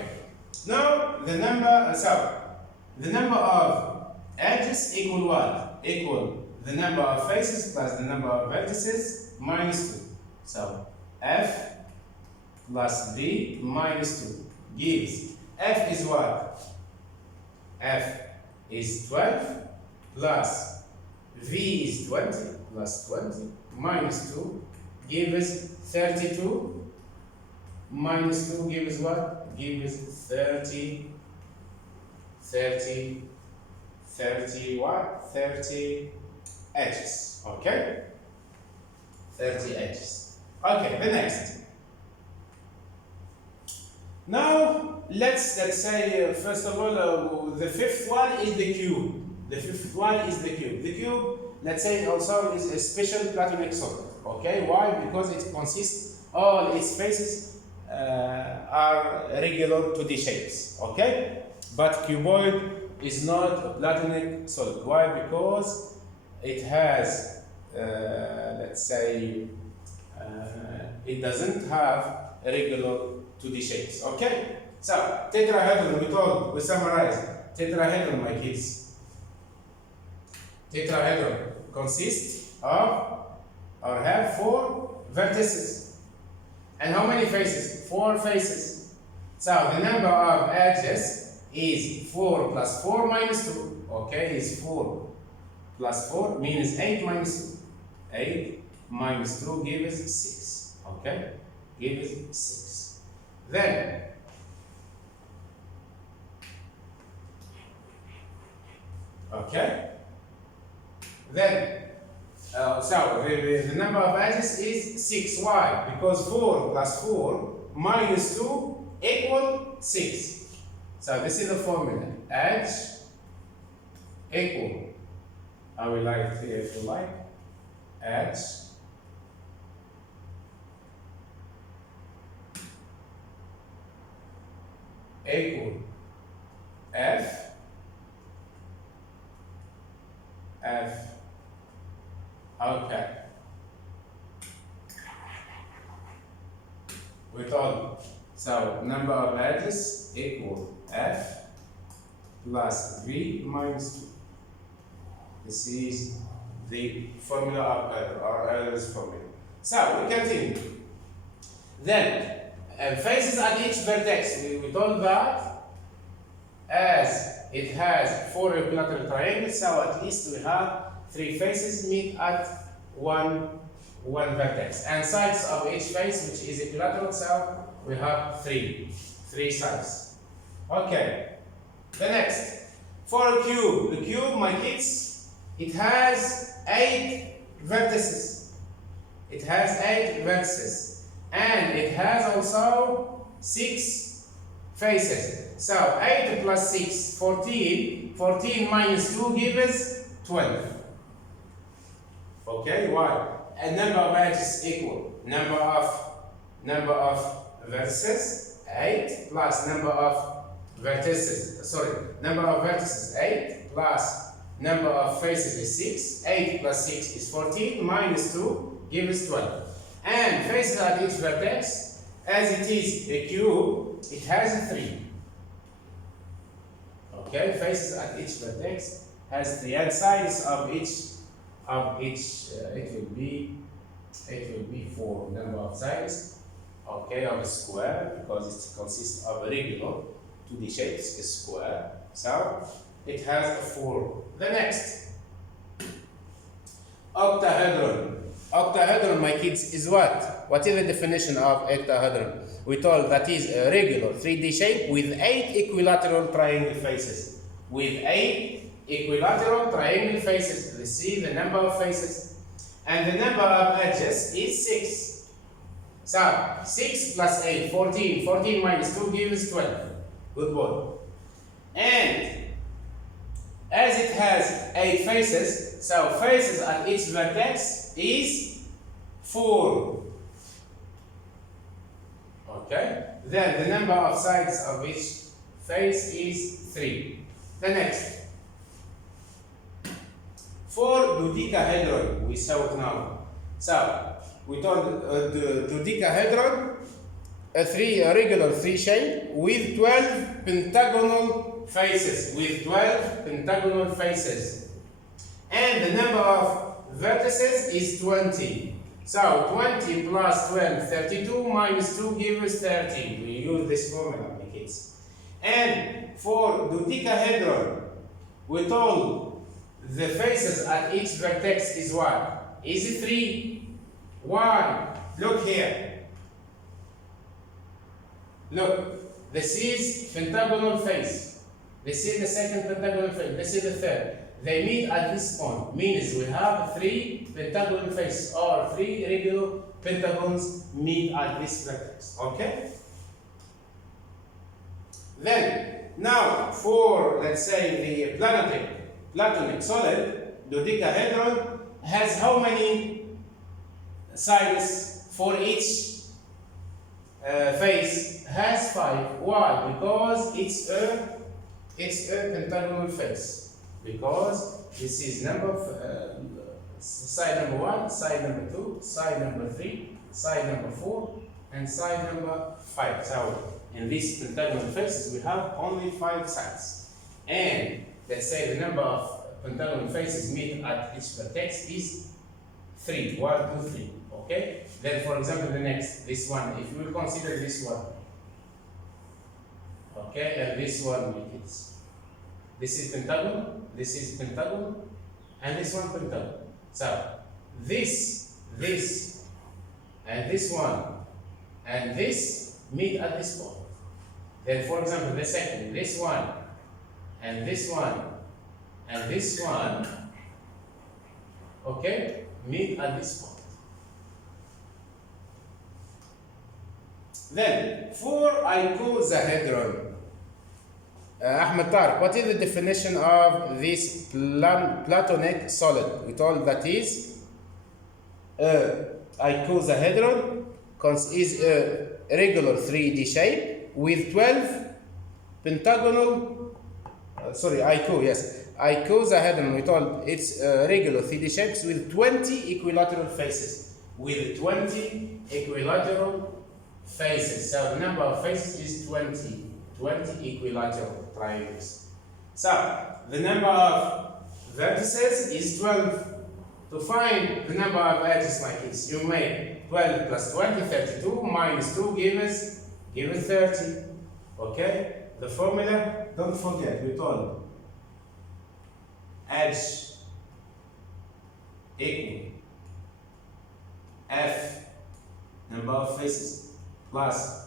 Now the number of edges equal what? Equal the number of faces plus the number of vertices minus 2. So f plus v minus 2 gives f is what? F is 12 plus v is 20 plus 20 minus 2 gives 32 minus 2 gives what? Gives 30 what? 30 edges. Okay? 30 edges. Okay, the next. Now let's say first of all the fifth one is the cube. The fifth one is the cube. The cube, let's say also is a special Platonic solid. Okay, why? Because it consists all its faces are regular 2D shapes. Okay, but cuboid is not a Platonic solid. Why? Because it has let's say it doesn't have regular 2D shapes. Okay, so tetrahedron, we summarize. Tetrahedron, my kids. Tetrahedron consists of or have 4 vertices. And how many faces? 4 faces. So the number of edges is 4 plus 4 minus 2. Okay, is 4 plus 4 means 8 minus 2. 8 minus 2 gives 6. Okay, gives 6. Then okay. Then so the number of edges is 6. Why? Because 4 plus 4 minus 2 equal 6. So this is the formula. Edge equal, I will write it here if you like. Edge equal F okay. We told so number of edges equal F plus V minus 2. This is the formula of Euler's formula. So we continue. Then faces at each vertex. We told that as it has 4 equilateral triangles, so at least we have 3 faces meet at one vertex, and sides of each face, which is equilateral, so we have 3 sides. Okay. The next, for a cube. The cube, my kids, it has 8 vertices. It has 8 vertices, and it has also 6 faces. So 8 plus 6, 14. 14 minus 2 gives 12. Okay, why? A number of edges equal number of vertices 8 plus number of vertices. Number of vertices 8 plus number of faces is 6. 8 plus 6 is 14 minus 2 gives 12. And faces at each vertex, as it is a cube, it has 3. Okay, faces at each vertex has 3, and sides of each it will be 4 number of sides. Okay, of a square, because it consists of a regular 2D shapes, is square. So it has a 4. The next, octahedron. Octahedron, my kids, is what? What is the definition of octahedron? We told that is a regular 3D shape with 8 equilateral triangle faces. With 8 equilateral triangle faces. You see the number of faces. And the number of edges is 6. So 6 plus 8, 14. 14 minus 2 gives 12. Good boy. And as it has 8 faces, so faces at each vertex is 4. Okay? Then the number of sides of each face is 3. The next. For dodecahedron, we saw it now. So we told the dodecahedron a regular 3 shape with 12 pentagonal faces. And the number of vertices is 20. So 20 plus 12, 32 minus 2 gives 13. We use this formula, my kids. And for dodecahedron, we told the faces at each vertex is what? Is 3. Why? Look here. Look, this is pentagonal face. This is the second pentagonal face. This is the third. They meet at this point. Means we have 3 pentagonal faces, or 3 regular pentagons meet at this vertex. Okay? Then, now for, let's say, the Platonic solid, dodecahedron has how many sides for each face? Has 5. Why? Because it's a pentagonal face. Because this is side number 1, side number 2, side number 3, side number 4, and side number 5. So in these pentagonal faces we have only 5 sides. And let's say the number of pentagonal faces meet at each vertex is 3. 1, 2, 3. Okay? Then for example this one, if we will consider this one. Okay, and this one this is pentagonal, this is pentagonal, and this one pentagonal. So this, and this one, and this meet at this point. Then for example the second, this one, and this one, and this one, okay, meet at this point. Then for icosahedron, Ahmed Tariq, what is the definition of this Platonic solid? We told that is icosahedron is a regular 3D shape with 12 pentagonal, icosahedron, we told it's regular 3D shapes with 20 equilateral faces. With 20 equilateral faces. So the number of faces is 20 equilateral triangles. So the number of vertices is 12. To find the number of edges like this, you make 12 plus 20, 32, minus 2 give us 30. Okay? The formula, don't forget, we told edge equal f, number of faces, plus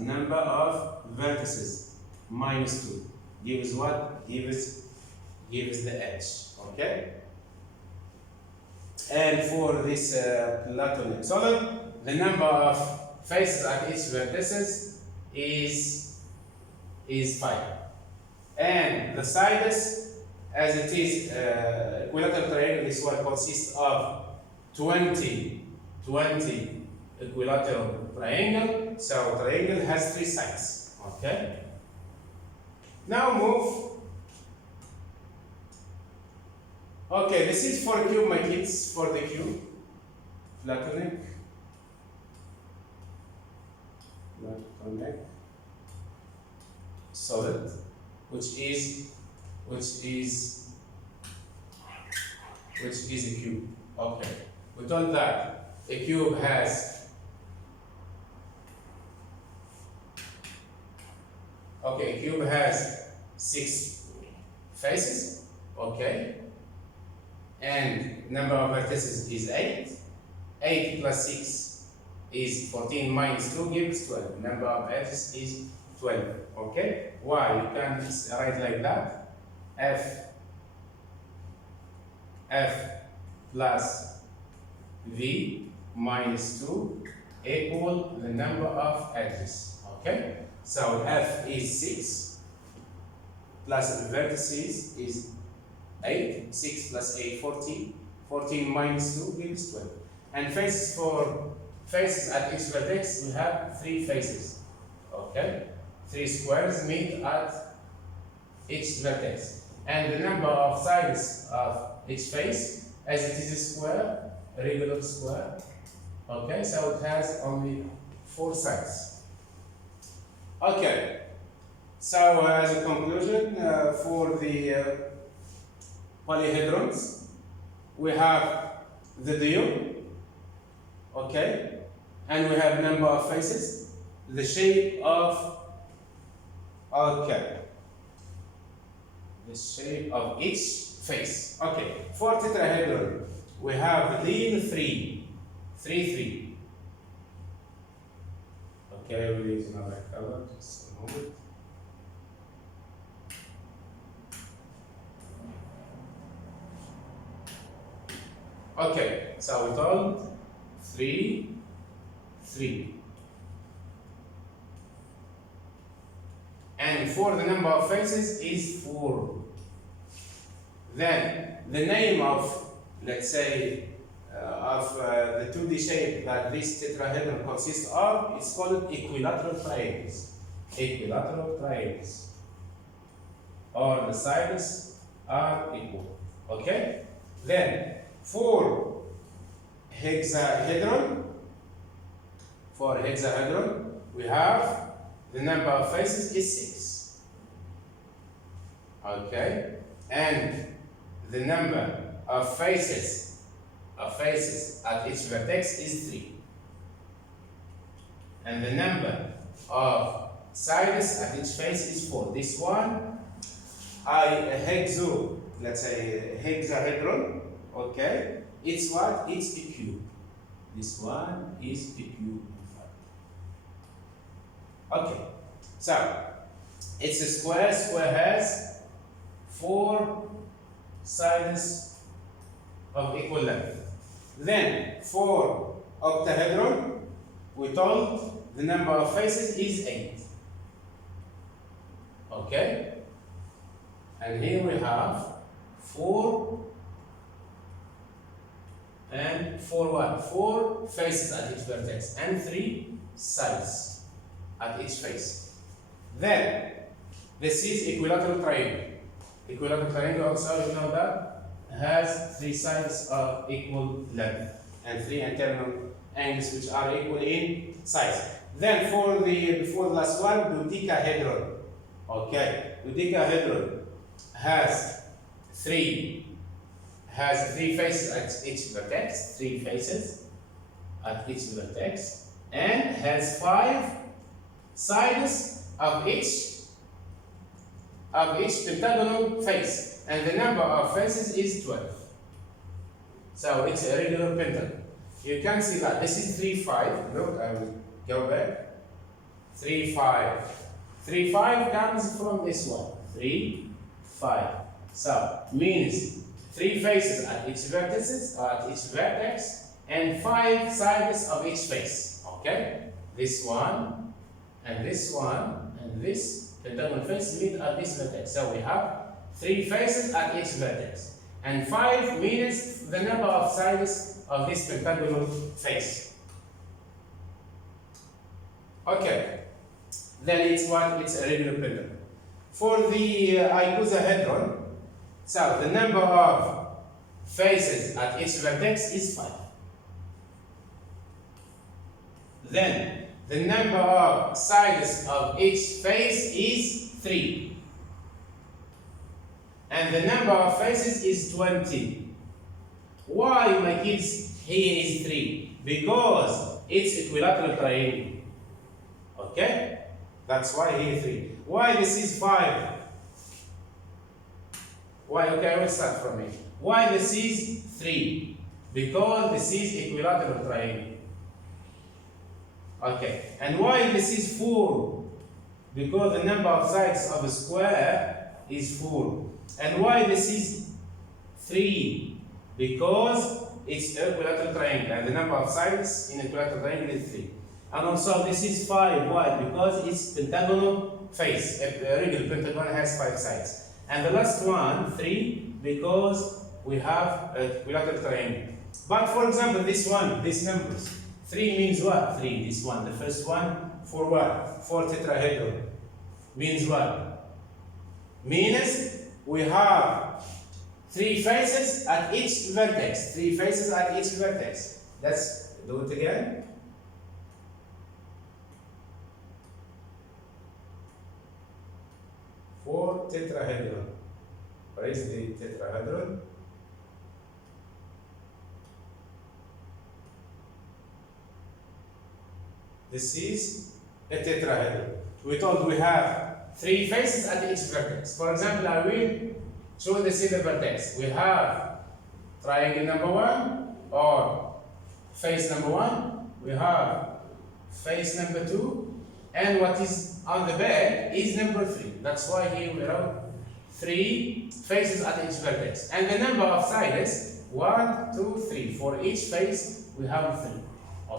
number of vertices minus 2 gives what? Gives the edge. Okay? And for this Platonic solid, the number of faces at each vertices is 5. And the sides, as it is equilateral triangle, this one consists of 20 equilateral triangle. So triangle has 3 sides. Okay? Now move. Okay, this is for cube, my kids, for the cube. Platonic solid, which is a cube. Okay, we told that a cube has a cube has 6 faces. Okay, and number of vertices is 8. 8 plus 6 is 14 minus 2 gives 12. Number of edges is 12. Okay? Why? You can write like that. F plus V minus 2 equal the number of edges. Okay? So F is 6 plus vertices is 8. 6 plus 8, 14. 14 minus 2 gives 12. And faces, for faces at each vertex, we have 3 faces. Okay? 3 squares meet at each vertex. And the number of sides of each face, as it is a square, a regular square. Okay? So it has only 4 sides. Okay. So as a conclusion, for the polyhedrons, we have the duo, okay, and we have number of faces, the shape of, okay, the shape of each face. Okay, for tetrahedron, we have lean 3, 3, 3. Okay, we'll use another color, just a moment. Okay, so we told 3, 3. 4, the number of faces is 4. Then the name of, let's say, the 2D shape that this tetrahedron consists of is called equilateral triangles. Equilateral triangles. Or the sides are equal. Okay? Then for hexahedron, we have the number of faces is 6. Okay? And the number of faces at each vertex is 3. And the number of sides at each face is 4. This one, let's say hexahedron, okay? It's what? It's a cube. This one is a cube, in fact. Okay, so it's a square. Square has 4 sides of equal length. Then for octahedron, we told the number of faces is 8. Okay? And here we have 4 and 4 what? 4 faces at each vertex and 3 sides at each face. Then this is equilateral triangle. Equilateral triangle also, you know that, has 3 sides of equal length and 3 internal angles which are equal in size. Then for the last one, dodecahedron. Okay, dodecahedron has 3 faces at each vertex, 3 faces at each vertex, and has 5 sides of each pentagonal face, and the number of faces is 12. So it's a regular pentagon. You can see that this is 3, 5. Look, I will go back. 3, 5. 3, 5 comes from this one. 3, 5. So means 3 faces at each vertex, and 5 sides of each face. Okay? This one, and this one, and this pentagonal face meet at this vertex. So we have 3 faces at each vertex. And 5 means the number of sides of this pentagonal face. Okay. Then it's what? It's a regular pentagon. For the icosahedron, so the number of faces at each vertex is 5. Then the number of sides of each face is 3. And the number of faces is 20. Why, my kids, here is 3? Because it's equilateral triangle. Okay? That's why here 3. Why this is 5? Why? Okay, I will start from it. Why this is 3? Because this is equilateral triangle. Okay. And why this is 4? Because the number of sides of a square is 4. And why this is 3? Because it's equilateral triangle, and the number of sides in equilateral triangle is 3. And also this is 5. Why? Because it's pentagonal face. A regular pentagon has 5 sides. And the last one, 3, because we have an equilateral triangle. But for example, this one, these numbers, 3 means what? 3, this one. The first one, for what? For tetrahedron. Means what? Means we have 3 faces at each vertex. 3 faces at each vertex. Let's do it again. For tetrahedron. Where is the tetrahedron? This is a tetrahedron. We told we have 3 faces at each vertex. For example, I will show the center vertex. We have triangle number 1 or face number 1. We have face number 2. And what is on the back is number 3. That's why here we have 3 faces at each vertex. And the number of sides, 1, 2, 3. For each face, we have 3.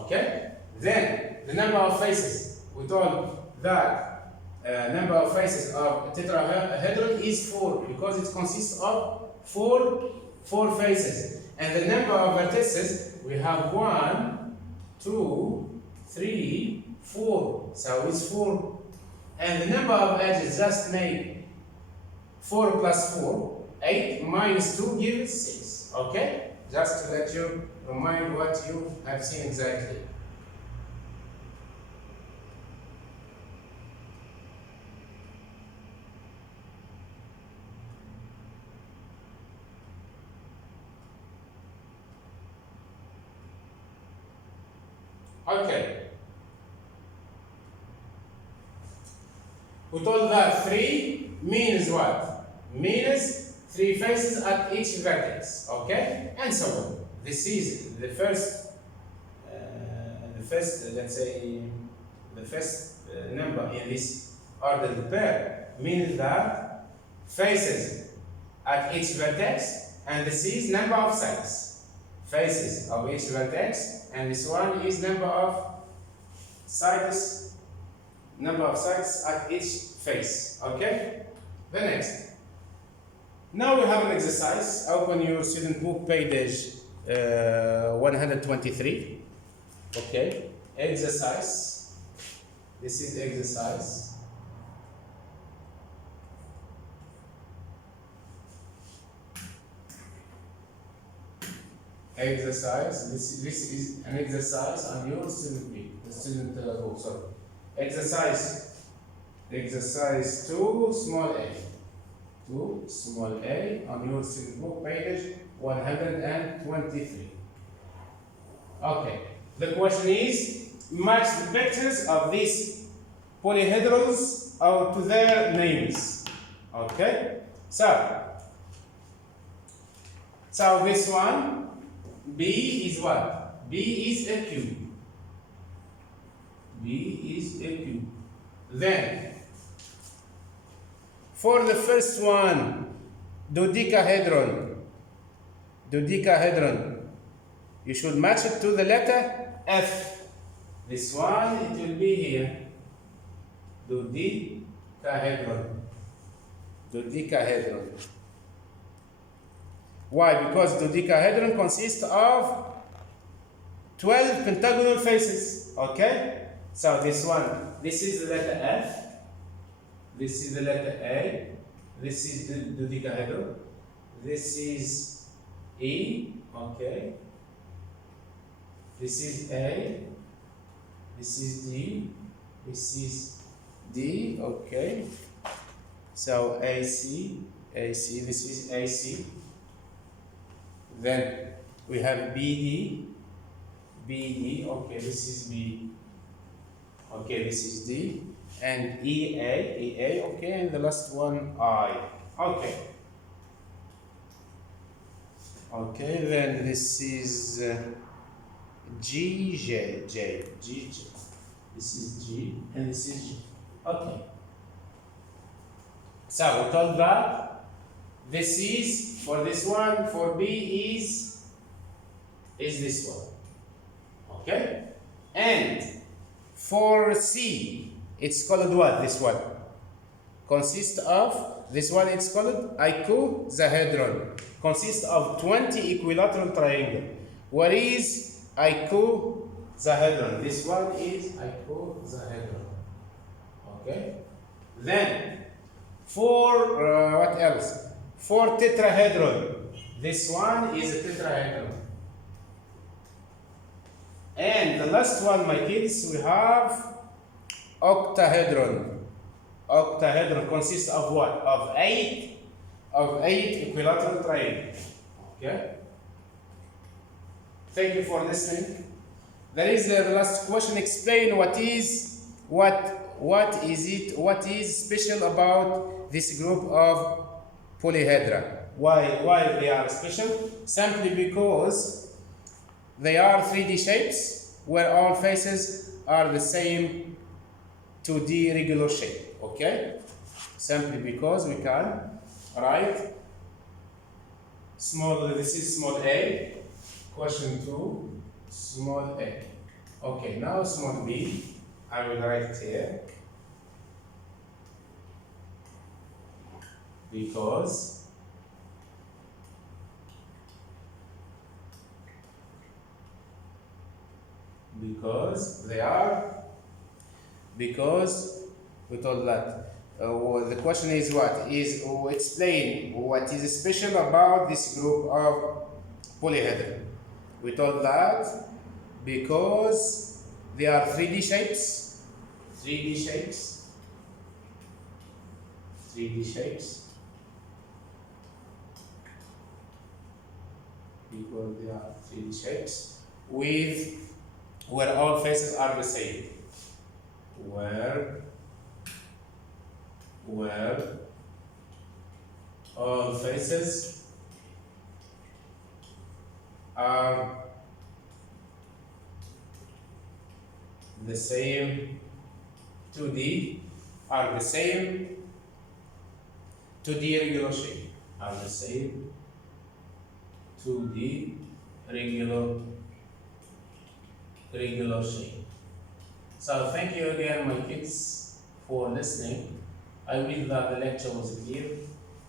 Okay? Then, the number of faces, we told that number of faces of tetrahedron is 4 because it consists of four faces. And the number of vertices, we have 1, 2, 3, 4. So it's 4. And the number of edges, just make 4 plus 4, 8 minus 2 gives 6. Okay? Just to let you remind what you have seen exactly. Okay. We told that 3 means what? Means 3 faces at each vertex. Okay? And so on. This is the first, let's say, the first number in this ordered pair means that faces at each vertex, and this is number of sides. Faces of each vertex, and this one is number of sides at each face. Okay? The next. Now we have an exercise. Open your student book, page 123. Okay? Exercise. This is exercise. Exercise. This is an exercise on your student book. Sorry. Exercise 2 small a. 2 small a on your student book, page 123. Okay. The question is, match the pictures of these polyhedrons to their names. Okay. So this one. B is what? B is a cube. B is a cube. Then, for the first one, dodecahedron, you should match it to the letter F. This one, it will be here. Dodecahedron. Why? Because dodecahedron consists of 12 pentagonal faces. Okay? So this one, this is the letter F, this is the letter A, this is the dodecahedron, this is E, okay, this is A, this is D, this is D, okay, so AC, this is AC, then we have BD, okay, this is B, okay, this is D, and EA, okay, and the last one I, okay. Okay, then this is J. This is G, and this is G. Okay. So we told that this is, for this one, for B is this one. Okay? And for C, it's called what? This one. Consists of, this one it's called icosahedron. Consists of 20 equilateral triangle. What is icosahedron? This one is icosahedron. Okay? Then, for what else? For tetrahedron. This one is a tetrahedron. And the last one, my kids, we have octahedron. Octahedron consists of what? Of eight equilateral triangles. Okay? Thank you for listening. There is the last question. Explain what is special about this group of polyhedra. Why they are special? Simply because they are 3D shapes where all faces are the same 2D regular shape. Okay? Simply because we can write this is small a, question 2, small a. Okay, now small b, I will write it here. because they are, because we told that the question is what is, explain what is special about this group of polyhedron. We told that because they are 3D shapes, 3D shapes, 3D shapes, because they are 3D shapes with where all faces are the same, where all faces are the same 2D, are the same 2D regular shape, are the same 2D regular shape. So thank you again, my kids, for listening. I hope that the lecture was clear,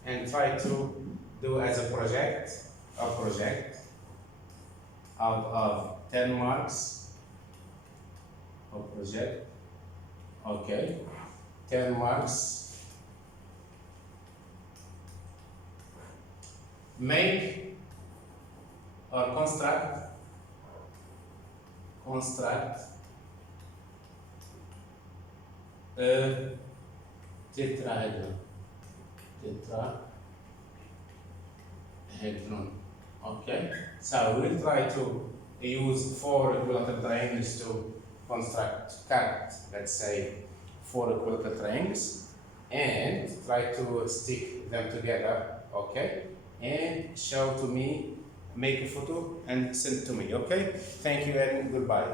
and try to do as a project out of 10 marks of project. Okay, 10 marks. Make or construct a tetrahedron. Okay, so we'll try to use 4 equilateral triangles to cut, let's say, 4 equilateral triangles, and try to stick them together. Okay, and show to me, make a photo and send to me. Okay, thank you and goodbye.